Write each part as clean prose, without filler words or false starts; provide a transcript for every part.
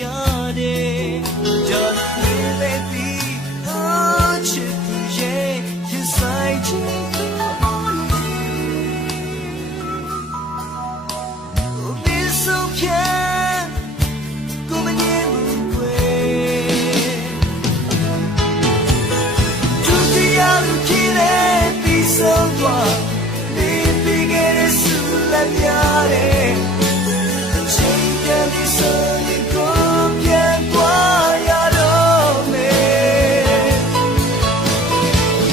ရတယ်ကြော်လေးလေးပြီးအားချစ်သူရဲ့ရင်ဆိုင်ချင်ဒီဆုံးဖြတ်ကိုမငြင်းဘူးကွယ်သူတရားလူကြီးတဲ့ပြီးဆုံးသွားနေပြီးခဲ့တဲ့ဆူလက်များတဲ့ချိန်ပြန်ပြီးဆုံးရင်ကိုပြန်သွားရတော့မယ်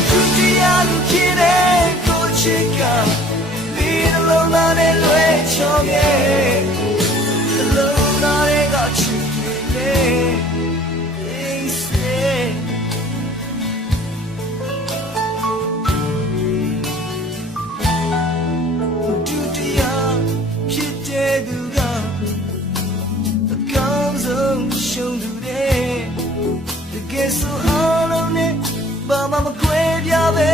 သူတရားလူကြီးတဲ့ကိုချစ်ကဒီလုံးလာတဲ့လွယ်ချောင်းရဲ့လုံးလာတဲ့ကချစ်တယ်ရှုံးသူတဲ့တကယ်ဆိုအားလုံးနဲ့ဘာမှမခွဲပြားပဲ